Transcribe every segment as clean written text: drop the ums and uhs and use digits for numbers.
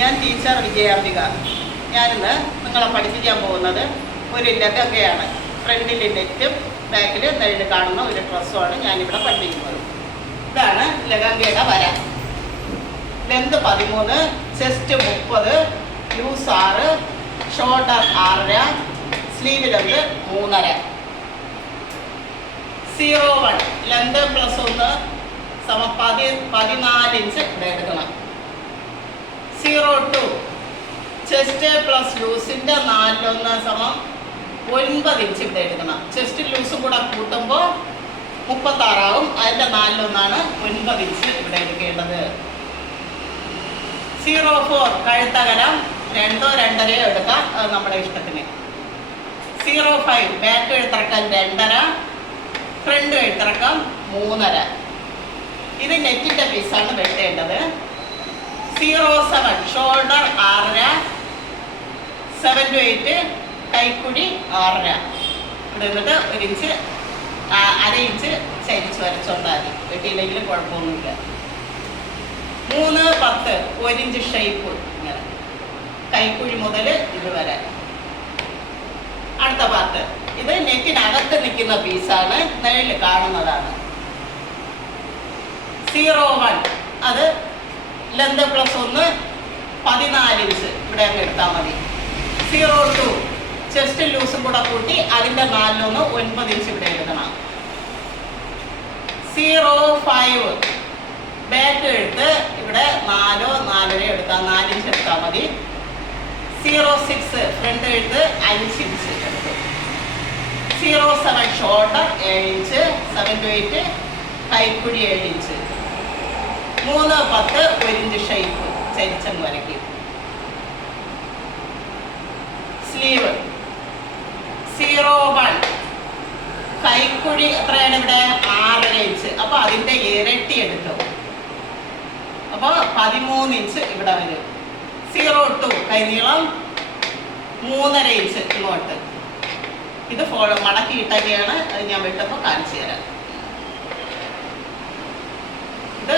ഞാൻ ടീച്ചർ വിജയാംബിക. ഞാനിന്ന് നിങ്ങളെ പഠിപ്പിക്കാൻ പോകുന്നത് ഒരു ലഹങ്കയാണ്. ഫ്രണ്ടിൽ നെറ്റും ബാക്കിൽ നെല്ല് കാണുന്ന ഒരു ഡ്രസ്സുമാണ് ഞാനിവിടെ പഠിപ്പിക്കുന്നത്. ഇതാണ് ലഹങ്കയുടെ വര. Length 13, chest 30, loose 6, shoulder 6.5, sleeve length 3.5. 01 length plus 1 14 inch ഇവിടെ എടുക്കണം. 02 ചെസ്റ്റ് പ്ലസ് ലൂസിൻ്റെ 4.1 9 ഇഞ്ച് ഇവിടെ എടുക്കണം. ചെസ്റ്റ് ലൂസും കൂടെ കൂട്ടുമ്പോൾ 36 ആവും. അതിൻ്റെ 4.1 9 ഇഞ്ച് ഇവിടെ എടുക്കേണ്ടത്. 04 കഴുത്തകലം 2 2.5 എടുക്കാം, അത് നമ്മുടെ ഇഷ്ടത്തിന്. 05 ബാക്ക് എഴുത്തിറക്കം 2.5, ഫ്രണ്ട് എഴുത്തിറക്കം 3.5. ഇത് നെറ്റിൻ്റെ പീസാണ് വെട്ടേണ്ടത്. 07 ഷോൾഡർ 6.5, 7 to 8 കൈക്കുഴി 6.5. ഇവിടെ നിന്നിട്ട് 1 ഇഞ്ച് 1/2 ഇഞ്ച് ചരിച്ച് വരച്ചോണ്ടാൽ മതി, വെട്ടിയില്ലെങ്കിലും കുഴപ്പമൊന്നുമില്ല. 3-10 1 ഇഞ്ച് ഷേപ്പ് ഇങ്ങനെ കൈക്കുഴി മുതൽ ഇത് വരെ. അടുത്ത പാർട്ട് ഇത് നെറ്റിനകത്ത് നിൽക്കുന്ന പീസാണ്, നെല്ല് കാണുന്നതാണ്. 01 അത് ലെന്ത് പ്ലസ് 1 14 ഇഞ്ച് ഇവിടെ അങ്ങ് എടുത്താൽ മതി. 02 ചെസ്റ്റ് ലൂസും കൂടെ കൂട്ടി അതിൻ്റെ 4.1 9 ഇഞ്ച് ഇവിടെ എഴുതണം. 05 ബാക്ക് എടുത്ത് ഇവിടെ 4 4.5 എടുത്താൽ 4 ഇഞ്ച് എടുത്താൽ മതി. 06 ഫ്രണ്ട് എടുത്ത് 5 ഇഞ്ച് എടുത്തു. 07 ഷോൾഡർ 7 ഇഞ്ച്, 7 to 8 കൈക്കുഴി 7 ഇഞ്ച്. 3-10 1 ഇഞ്ച് ഷേപ്പ് ചരിച്ചങ്ങ് വരയ്ക്കും. സ്ലീവ് 01 കൈക്കുഴി എത്രയാണ് ഇവിടെ 6.5 ഇഞ്ച്. അപ്പോൾ അതിൻ്റെ ഇരട്ടി എടുക്കും, അപ്പോൾ 13 ഇഞ്ച് ഇവിടെ വരും. 02 കൈനീളം 3.5 ഇഞ്ച് ഇങ്ങോട്ട്. ഇത് മടക്കി ഇട്ടൊക്കെയാണ്, അത് ഞാൻ വിട്ടപ്പോൾ കാണിച്ചു തരാം. ഇത്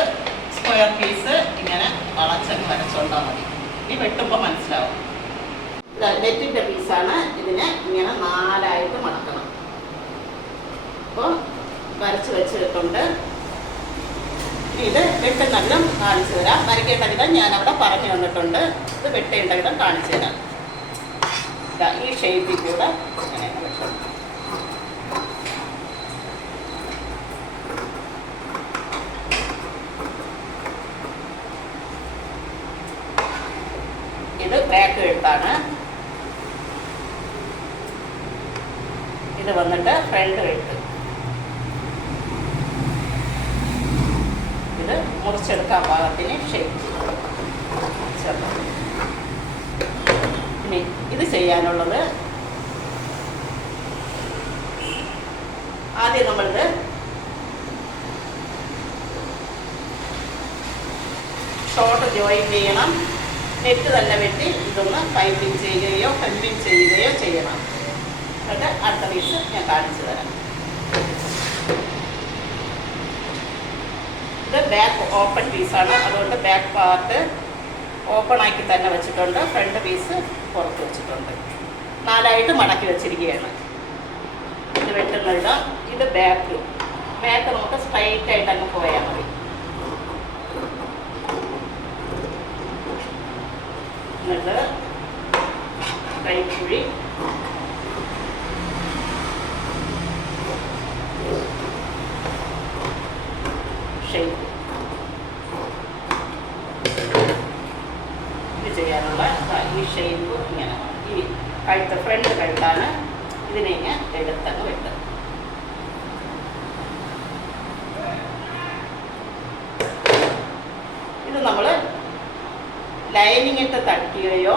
സ്ക്വയർ പീസ് ഇങ്ങനെ വളച്ചങ്ങ് വരച്ചോണ്ടാൽ മതി. ഇനി വെട്ടുമ്പോൾ മനസ്സിലാവും. നെറ്റിൻ്റെ പീസാണ്. ഇതിനെ ഇങ്ങനെ 4ആയിട്ട് മടക്കണം. അപ്പോൾ വരച്ച് വെച്ചിട്ടുണ്ട്. ഇത് വെട്ടുന്നെല്ലാം കാണിച്ചു തരാം. വരയ്ക്കേണ്ട വിധം ഞാനവിടെ പറഞ്ഞു തന്നിട്ടുണ്ട്. ഇത് വെട്ടേണ്ട വിധം കാണിച്ചു തരാം. ഈ ഷേപ്പിൽ കൂടെ ഇങ്ങനെ വെട്ടണം. ഇത് ബാക്ക് എഴുത്താണ്. ഇത് വന്നിട്ട് ഫ്രണ്ട് എഴുത്ത്. ഇത് മുറിച്ചെടുക്കാൻ പാകത്തിന് ഷേപ്പ് ചേർത്ത്. ഇനി ഇത് ചെയ്യാനുള്ളത് ആദ്യം നമ്മളിത് ഷോർട്ട് ജോയിൻ ചെയ്യണം. നെറ്റ് തന്നെ വെട്ടി ഇതൊന്ന് പൈപ്പിംഗ് ചെയ്യുകയോ ഹെമ്പിങ് ചെയ്യുകയോ ചെയ്യണം. എന്നിട്ട് അടുത്ത പീസ് ഞാൻ കാണിച്ചു തരാം. ഇത് ബാക്ക് ഓപ്പൺ പീസാണ്, അതുകൊണ്ട് ബാക്ക് പാർട്ട് ഓപ്പൺ ആക്കി തന്നെ വെച്ചിട്ടുണ്ട്. ഫ്രണ്ട് പീസ് പുറത്ത് വെച്ചിട്ടുണ്ട്. 4ആയിട്ട് മടക്കി വെച്ചിരിക്കുകയാണ്. ഇത് വെട്ടുന്നത്. ഇത് ബാക്ക് നമുക്ക് സ്ട്രൈറ്റ് ആയിട്ട് അങ്ങ് പോയാൽ മതി. എന്നിട്ട് കൈക്കുഴി ഷേപ്പ് ഇത് ചെയ്യാനുള്ള ഈ ഷേപ്പ് ഇങ്ങനെ. ഈ കഴുത്ത് ഫ്രണ്ട് കഴുത്താണ്. ഇതിനെ ഇങ്ങനെ എടുത്തങ്ങ് വെട്ട്. ഇത് നമ്മൾ ലൈനിങ് ഇട്ട് തട്ടിക്കുകയോ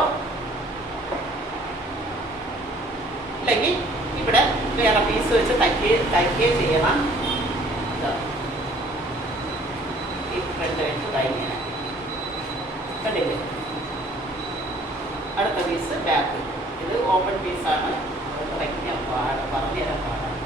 അല്ലെങ്കിൽ ഇവിടെ വേറെ പീസ് വെച്ച് തയ്ക്കുകയോ ചെയ്യണം. ഈ ഫ്രണ്ട് വെച്ചതായി ഇങ്ങനെ കണ്ടില്ലേ. അടുത്ത പീസ് ബാക്ക്. ഇത് ഓപ്പൺ പീസാണ്. ഞാൻ പറഞ്ഞുതരാൻ പാടാണ്.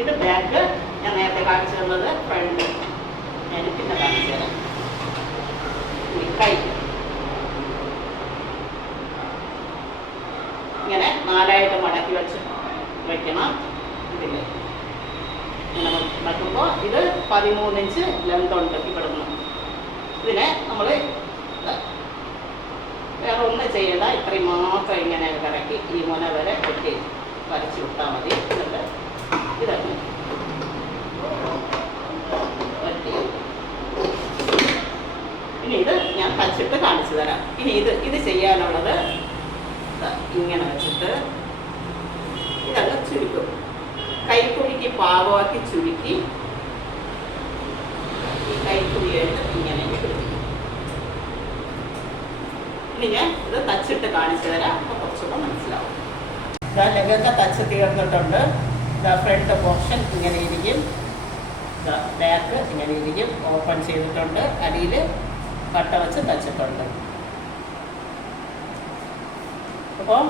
ഇത് ബാക്ക്, ഞാൻ നേരത്തെ കാണിച്ചു തന്നത് ഫ്രണ്ട്. ഞാൻ പിന്നെ കാണിച്ചു തരാം. കൈ ഇങ്ങനെ 4 മടക്കി വെക്കണം. ഇതിൽ ഇങ്ങനെ മടക്കുമ്പോൾ ഇത് 13 ഇഞ്ച് ലെങ്ത് ഉണ്ട് ഇവിടുന്ന്. ഇതിനെ നമ്മൾ വേറെ ഒന്നും ചെയ്യണ്ട, ഇത്രയും മാത്രം ഇങ്ങനെ കറക്കി ഈ മുന വരെ വെട്ടി വരച്ച് വിട്ടാൽ മതി. എന്നിട്ട് ഇതൊക്കെ വെട്ടി. ഇനി ഇത് ഞാൻ തച്ചിട്ട് കാണിച്ചു തരാം. ഇനി ഇത് ചെയ്യാനുള്ളത് ഇങ്ങനെ വെച്ചിട്ട് ഇതങ്ങ് ചുരുക്കും. കൈക്കുഴിക്ക് പാകമാക്കി ചുരുക്കി ഈ കൈക്കുഴിയായിട്ട് ഇങ്ങനെ ചുരുക്കി. ഇനി ഞാൻ ഇത് തച്ചിട്ട് കാണിച്ചു തരാം. അപ്പോൾ കുറച്ചുകൂടെ മനസ്സിലാവും. ലെഗൊക്കെ തച്ച് തീർന്നിട്ടുണ്ട്. ഫ്രണ്ട് പോർഷൻ ഇങ്ങനെ ഇരിക്കും, ബാക്ക് ഇങ്ങനെ ഇരിക്കും. ഓപ്പൺ ചെയ്തിട്ടുണ്ട്, അടിയിൽ കട്ട വെച്ച് തച്ചിട്ടുണ്ട്. അപ്പോൾ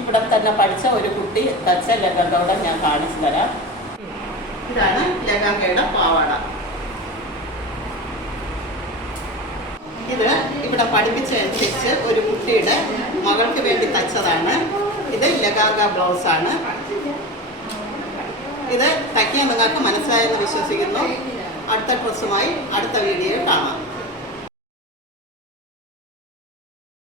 ഇവിടെ തന്നെ പഠിച്ച ഒരു കുട്ടി തച്ച ലഗങ്കയോടെ ഞാൻ കാണിച്ചു തരാം. ഇതാണ് ലഗങ്കയുടെ പാവാട. ഇത് ഇവിടെ പഠിപ്പിച്ചതനുസരിച്ച് ഒരു കുട്ടിയുടെ മകൾക്ക് വേണ്ടി തച്ചതാണ്. ഇത് ലഗങ്ക ബ്ലൗസാണ്. ഇത് തയ്ക്കാൻ നിങ്ങൾക്ക് മനസ്സിലായെന്ന് വിശ്വസിക്കുന്നു. അടുത്ത ഡ്രസ്സുമായി അടുത്ത വീഡിയോയിൽ കാണാം.